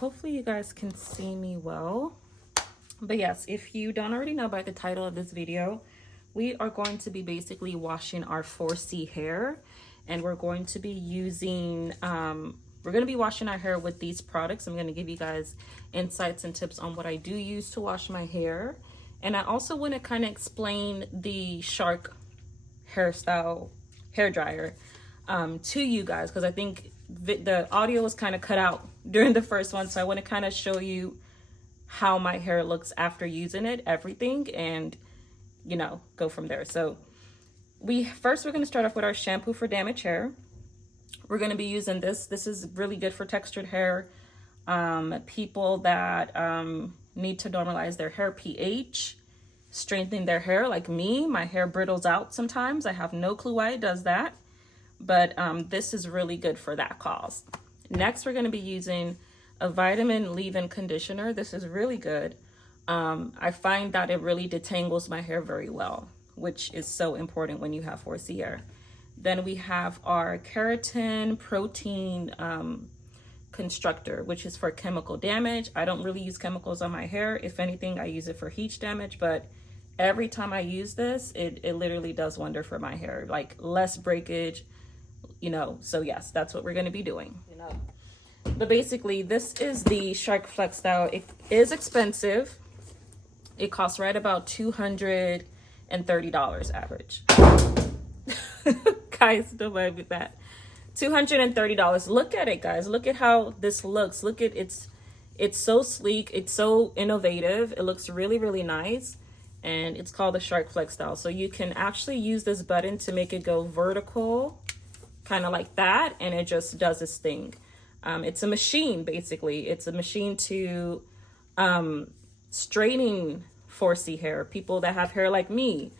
hopefully you guys can see me well. But yes, if you don't already know by the title of this video, we are going to be basically washing our 4C hair, and we're going to be using washing our hair with these products. I'm going to give you guys insights and tips on what I do use to wash my hair. And I also want to kind of explain the Shark hairstyle hair dryer to you guys, because I think the audio was kind of cut out during the first one. So I want to kind of show you how my hair looks after using it, everything, and you know, go from there. So we're going to start off with our shampoo for damaged hair. We're going to be using this. This is really good for textured hair. People that need to normalize their hair pH, strengthen their hair, like me. My hair brittles out sometimes. I have no clue why it does that, but this is really good for that cause. Next, we're going to be using a vitamin leave-in conditioner. This is really good. I find that it really detangles my hair very well, which is so important when you have 4C hair. Then we have our keratin protein constructor, which is for chemical damage. I don't really use chemicals on my hair. If anything, I use it for heat damage, but every time I use this, it literally does wonder for my hair, like less breakage, you know. So yes, that's what we're going to be doing, you know. But basically, this is the Shark Flexstyle. It is expensive. It costs right about $230 average. Guys, don't mind me that. $230. Look at it, guys. Look at how this looks. Look at it's so sleek. It's so innovative. It looks really, really nice. And it's called the Shark Flexstyle. So you can actually use this button to make it go vertical, kind of like that, and it just does its thing. It's a machine, basically. It's a machine to straightening 4C hair, people that have hair like me,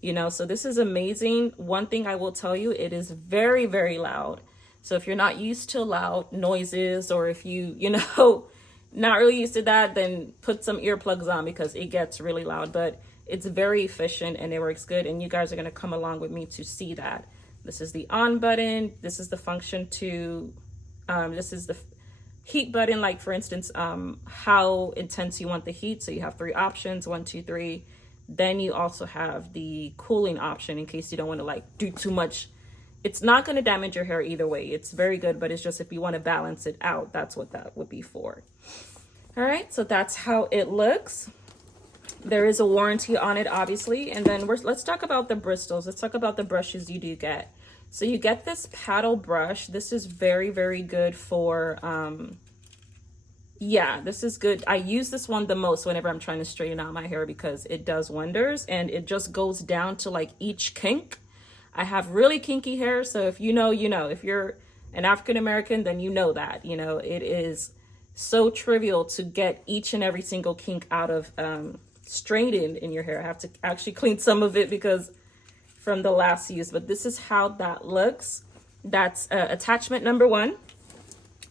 you know. So this is amazing. One thing I will tell you, it is very, very loud. So if you're not used to loud noises, or if you know, not really used to that, then put some earplugs on, because it gets really loud. But it's very efficient and it works good, and you guys are going to come along with me to see that. This is the on button. This is the function to this is the heat button, like for instance, how intense you want the heat. So you have 3 options, 1, 2, 3. Then you also have the cooling option in case you don't want to like do too much. It's not going to damage your hair either way. It's very good, but it's just if you want to balance it out, that's what that would be for. All right, so that's how it looks. There is a warranty on it, obviously. And then let's talk about the bristles. Let's talk about the brushes you do get. So you get this paddle brush. This is very, very good for, yeah, this is good. I use this one the most whenever I'm trying to straighten out my hair, because it does wonders, and it just goes down to like each kink. I have really kinky hair, so if you know, you know. If you're an African American, then you know that, you know, it is so trivial to get each and every single kink out of straightened in your hair. I have to actually clean some of it because from the last use, but this is how that looks. That's attachment number 1.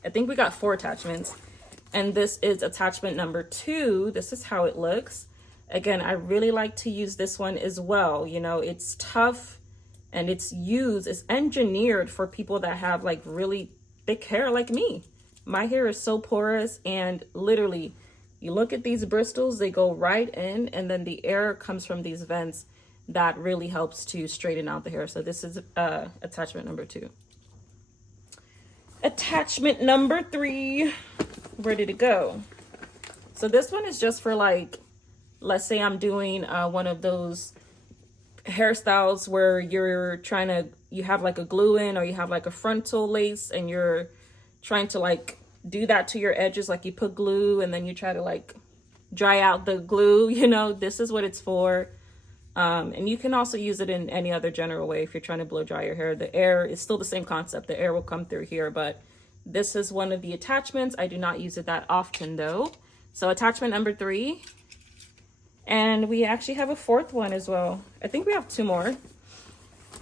I think we got 4 attachments, and this is attachment number 2. This is how it looks. Again, I really like to use this one as well. You know, it's tough, and it's engineered for people that have like really thick hair like me. My hair is so porous, and literally you look at these bristles, they go right in, and then the air comes from these vents. That really helps to straighten out the hair. So this is attachment number 2. Attachment number 3, where did it go? So this one is just for like, let's say I'm doing one of those hairstyles where you have like a glue in, or you have like a frontal lace, and you're trying to like do that to your edges, like you put glue and then you try to like dry out the glue, you know. This is what it's for. And you can also use it in any other general way if you're trying to blow dry your hair. The air is still the same concept. The air will come through here, but this is one of the attachments. I do not use it that often though. So attachment number 3. And we actually have a 4th one as well. I think we have 2 more.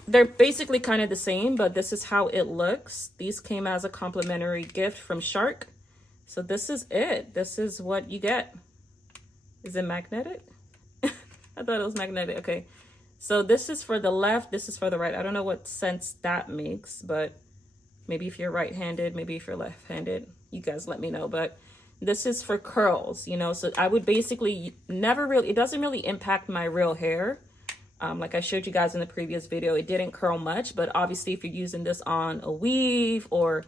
They're basically kind of the same, but this is how it looks. These came as a complimentary gift from Shark. So this is it. This is what you get. Is it magnetic? I thought it was magnetic. Okay. So this is for the left. This is for the right. I don't know what sense that makes, but maybe if you're right-handed, maybe if you're left-handed, you guys let me know. But This is for curls, you know, so I would basically never really, it doesn't really impact my real hair. Like I showed you guys in the previous video, it didn't curl much, but obviously if you're using this on a weave or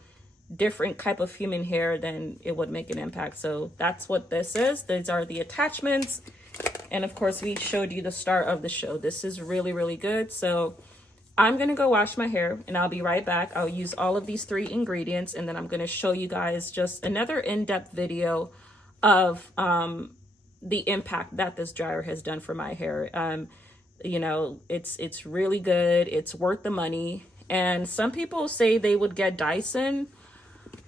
different type of human hair, then it would make an impact. So that's what this is. These are the attachments. And of course, we showed you the start of the show. This is really, really good. So I'm going to go wash my hair and I'll be right back. I'll use all of these 3 ingredients and then I'm going to show you guys just another in-depth video of the impact that this dryer has done for my hair. You know, it's really good. It's worth the money. And some people say they would get Dyson.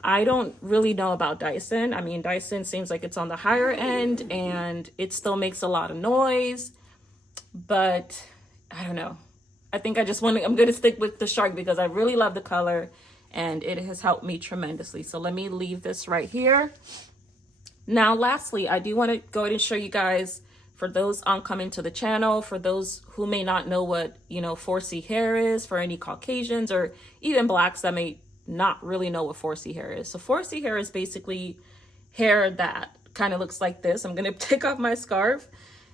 I don't really know about Dyson. I mean, Dyson seems like it's on the higher end and it still makes a lot of noise, but I don't know. I think I'm going to stick with the Shark because I really love the color and it has helped me tremendously. So let me leave this right here. Now, lastly, I do want to go ahead and show you guys, for those oncoming to the channel, for those who may not know what, you know, 4C hair is, for any Caucasians or even blacks that may not really know what 4C hair is. So 4C hair is basically hair that kind of looks like this. I'm going to take off my scarf.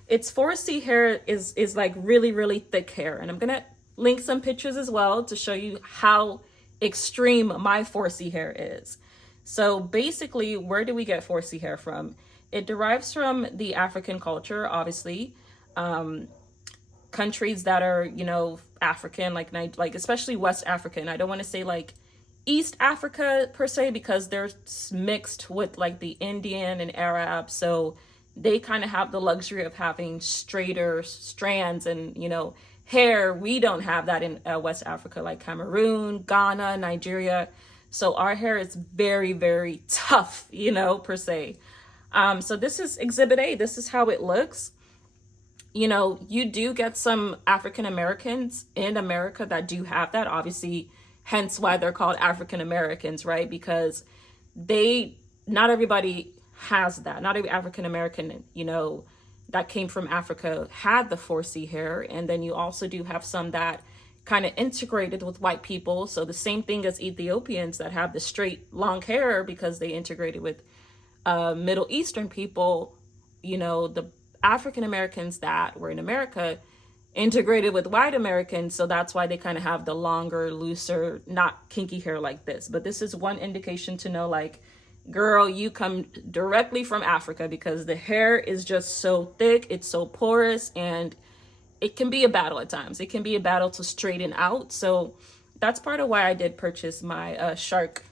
It's 4C hair is like really, really thick hair. And I'm going to link some pictures as well to show you how extreme my 4C hair is. So basically, where do we get 4C hair from? It derives from the African culture, obviously. Countries that are, you know, African, like especially West African. I don't want to say like East Africa per se, because they're mixed with like the Indian and Arab. So they kind of have the luxury of having straighter strands and, you know, hair. We don't have that in West Africa, like Cameroon, Ghana, Nigeria. So our hair is very, very tough, you know, per se. So this is Exhibit A. This is how it looks. You know, you do get some African Americans in America that do have that, obviously, hence why they're called African Americans, right? Because not everybody has that. Not every African American, you know, that came from Africa had the 4C hair. And then you also do have some that kind of integrated with white people. So the same thing as Ethiopians that have the straight long hair because they integrated with Middle Eastern people. You know, the African Americans that were in America integrated with white Americans. So that's why they kind of have the longer, looser, not kinky hair like this. But this is one indication to know, like, girl, you come directly from Africa, because the hair is just so thick, it's so porous, and it can be a battle at times. It can be a battle to straighten out. So that's part of why I did purchase my Shark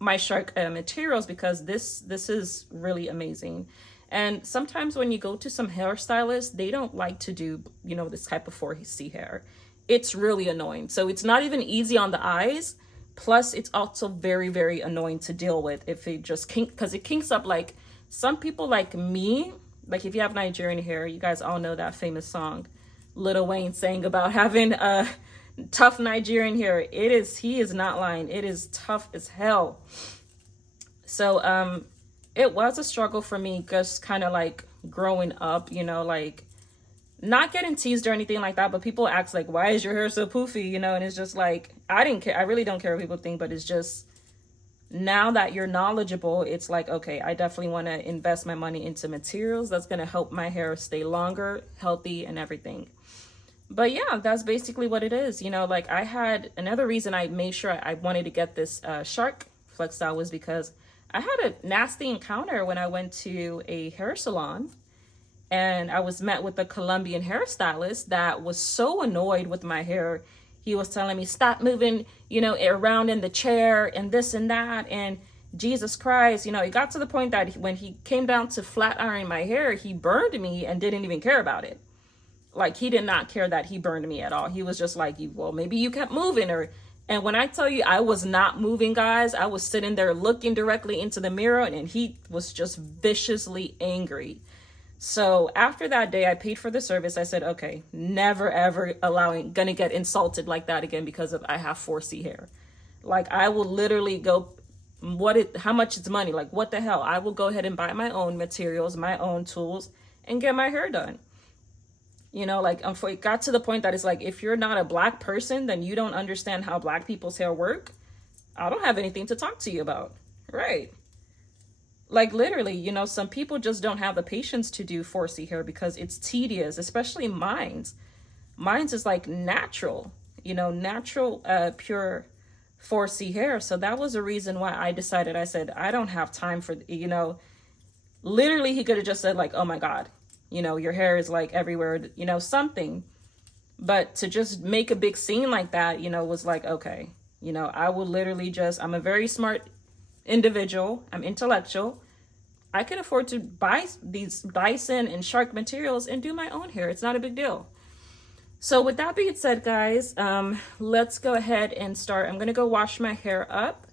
materials, because this is really amazing. And sometimes when you go to some hairstylists, they don't like to do, you know, this type of 4C hair. It's really annoying. So it's not even easy on the eyes. Plus, it's also very, very annoying to deal with if it just because it kinks up. Like some people like me, like if you have Nigerian hair, you guys all know that famous song Lil Wayne sang about having tough Nigerian hair. He is not lying. It is tough as hell. So it was a struggle for me, just kind of like growing up, you know, like not getting teased or anything like that, but people ask like, why is your hair so poofy, you know? And it's just like, I didn't care. I really don't care what people think, but it's just, now that you're knowledgeable, it's like, okay, I definitely want to invest my money into materials that's going to help my hair stay longer, healthy, and everything. But yeah, that's basically what it is. You know, like I had another reason I made sure I wanted to get this Shark Flexstyle was because I had a nasty encounter when I went to a hair salon. And I was met with a Colombian hairstylist that was so annoyed with my hair. He was telling me, stop moving, you know, around in the chair and this and that. And Jesus Christ, you know, it got to the point that when he came down to flat iron my hair, he burned me and didn't even care about it. Like, he did not care that he burned me at all. He was just like, well, maybe you kept moving. And when I tell you I was not moving, guys, I was sitting there looking directly into the mirror and he was just viciously angry. So after that day, I paid for the service. I said, okay, never, ever gonna get insulted like that again because I have 4C hair. Like, I will literally go, how much is money? Like, what the hell? I will go ahead and buy my own materials, my own tools, and get my hair done. You know, like, it got to the point that it's like, if you're not a black person, then you don't understand how black people's hair work. I don't have anything to talk to you about. Right. like literally, you know, some people just don't have the patience to do 4C hair because it's tedious, especially mine's. Mine's is like natural, you know, natural, pure 4C hair. So that was a reason why I decided, I said, I don't have time for, you know, literally he could have just said like, oh my God, you know, your hair is like everywhere, you know, something. But to just make a big scene like that, you know, was like, okay, you know, I will literally just, I'm a very smart individual. I'm intellectual. I can afford to buy these Dyson and Shark materials and do my own hair. It's not a big deal. So with that being said, guys, let's go ahead and start. I'm going to go wash my hair up,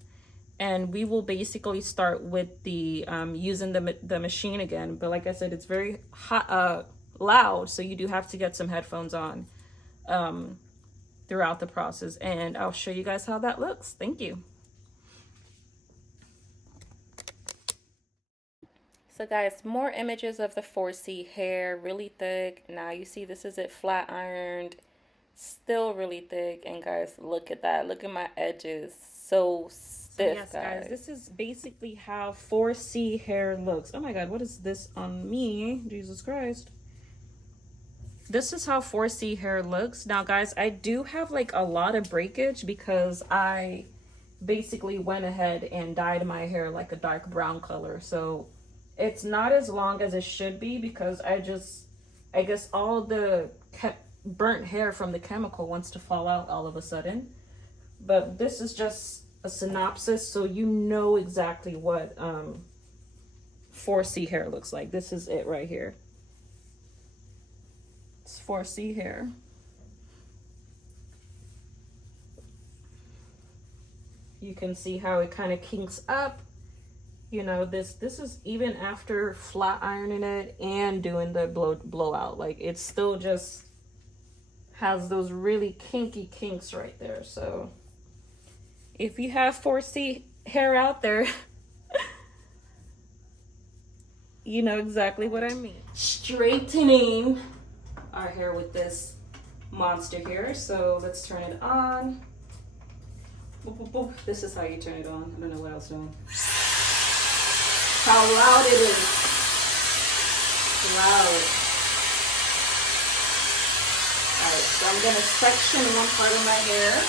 and we will basically start with the using the machine again. But like I said, it's very hot, loud, so you do have to get some headphones on throughout the process, and I'll show you guys how that looks. Thank you. So guys, more images of the 4C hair, really thick. Now you see this is it flat ironed, still really thick. And guys, look at that. Look at my edges. So stiff, yes, guys. This is basically how 4C hair looks. Oh my God, what is this on me? Jesus Christ. This is how 4C hair looks. Now guys, I do have like a lot of breakage because I basically went ahead and dyed my hair like a dark brown color. So it's not as long as it should be because I guess all the burnt hair from the chemical wants to fall out all of a sudden. But this is just a synopsis so you know exactly what 4C hair looks like. This is it right here. It's 4C hair. You can see how it kind of kinks up. You know, this is even after flat ironing it and doing the blowout. Like it still just has those really kinky kinks right there. So if you have 4C hair out there, you know exactly what I mean. Straightening our hair with this monster here. So let's turn it on. Boop, boop, boop. This is how you turn it on. I don't know what else doing. How loud it is. Loud. Alright, so I'm gonna section one part of my hair.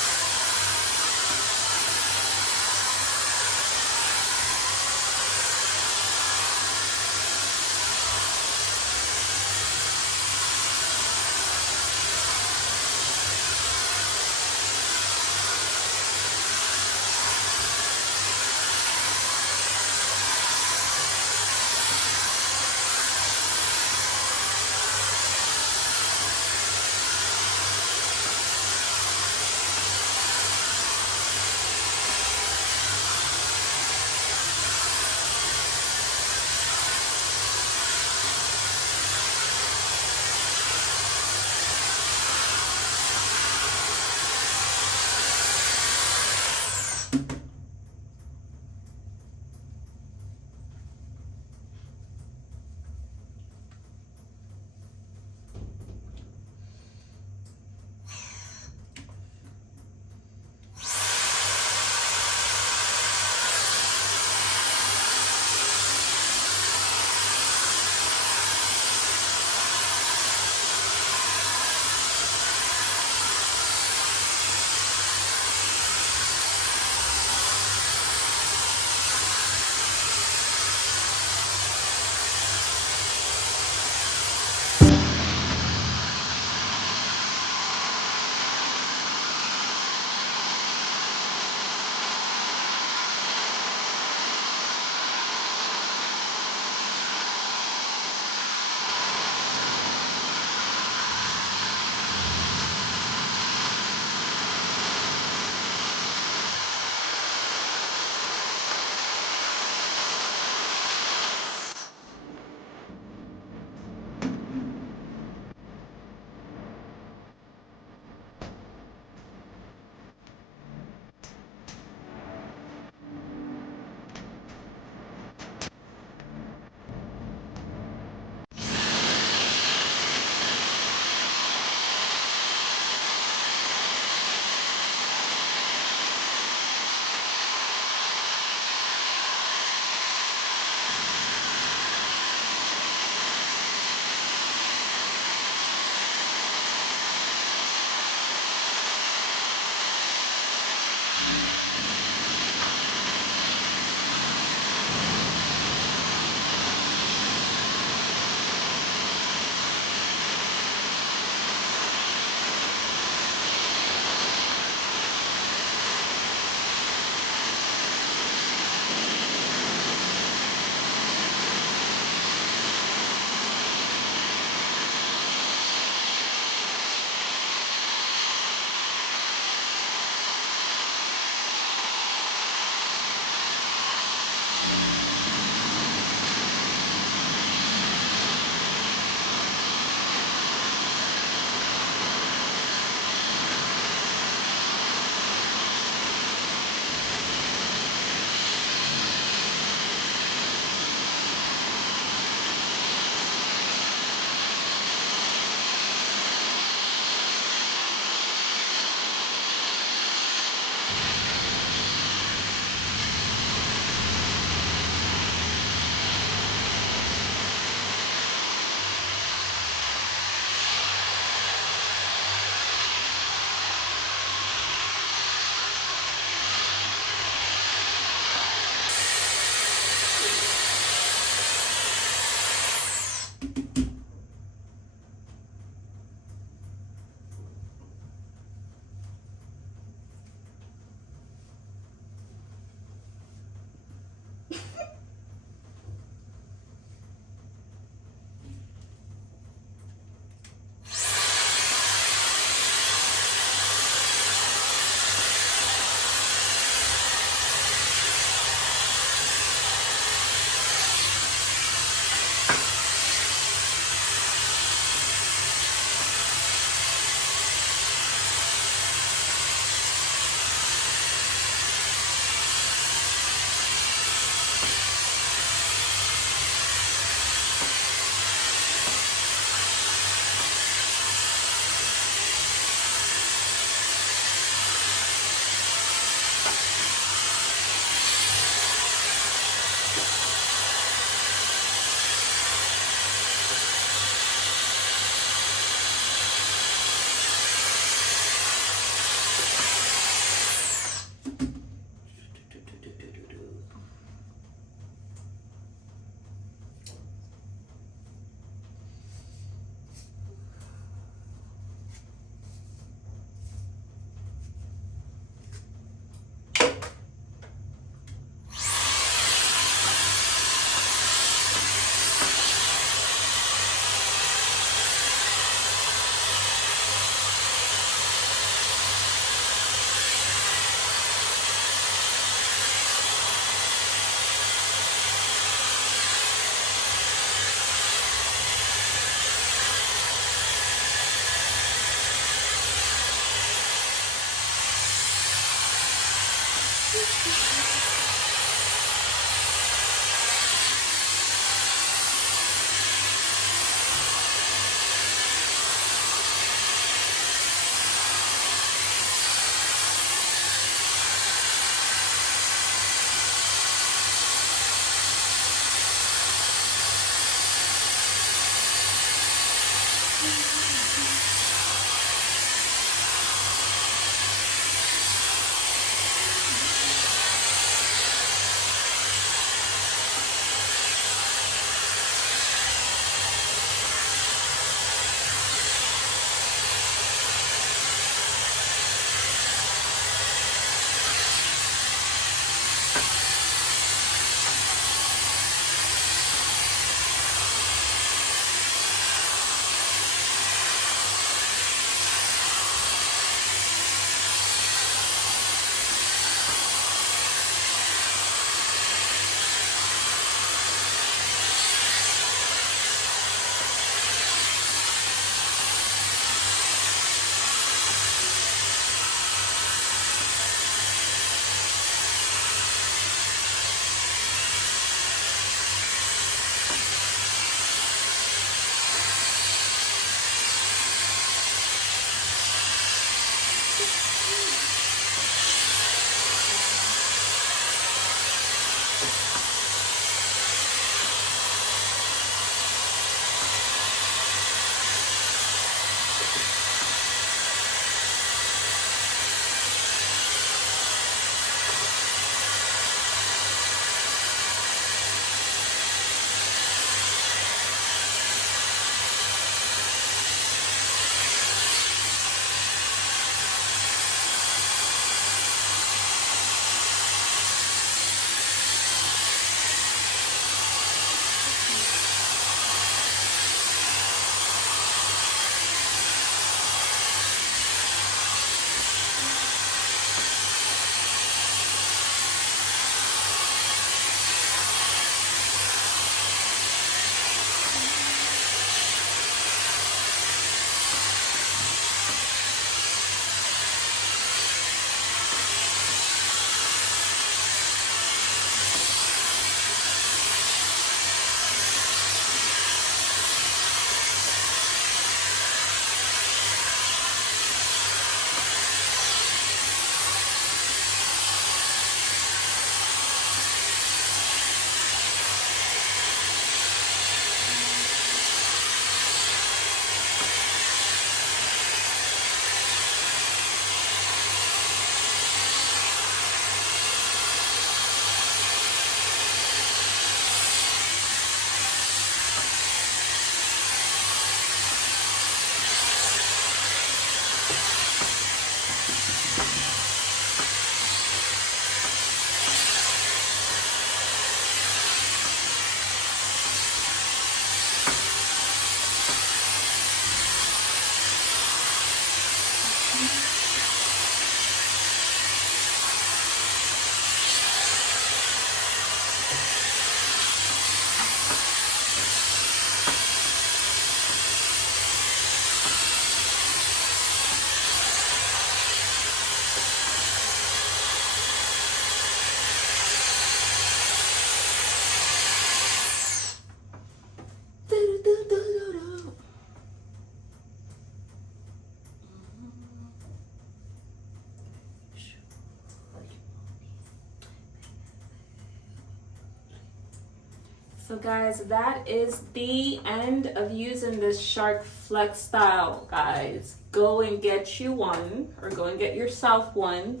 So guys, that is the end of using this Shark Flexstyle, guys. Go and get you one, or go and get yourself one.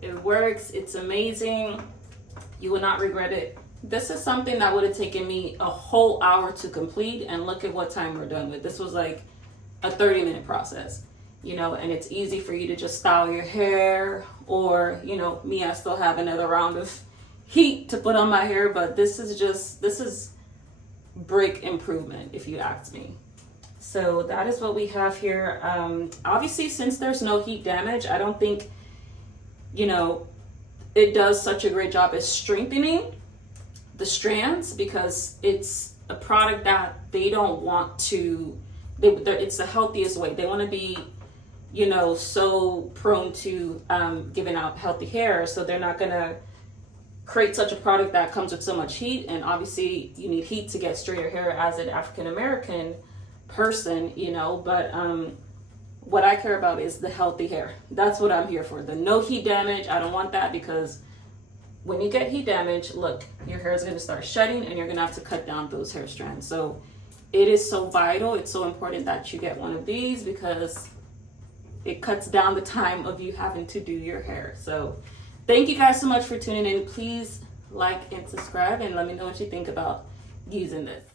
It works, it's amazing. You will not regret it. This is something that would have taken me a whole hour to complete, and look at what time we're done with. This was like a 30-minute process, you know, and it's easy for you to just style your hair, or, you know, me, I still have another round of heat to put on my hair, but this is brick improvement, if you ask me. So that is what we have here. Obviously, since there's no heat damage, I don't think, you know, it does such a great job at strengthening the strands, because it's a product that they don't want to, it's the healthiest way. They want to be you know, so prone to giving out healthy hair. So they're not gonna create such a product that comes with so much heat. And obviously you need heat to get straighter hair as an African American person, you know. But what I care about is the healthy hair. That's what I'm here for. The no heat damage. I don't want that, because when you get heat damage, look, your hair is going to start shedding and you're going to have to cut down those hair strands. So it is so vital. It's so important that you get one of these, because it cuts down the time of you having to do your hair. So thank you guys so much for tuning in. Please like and subscribe, and let me know what you think about using this.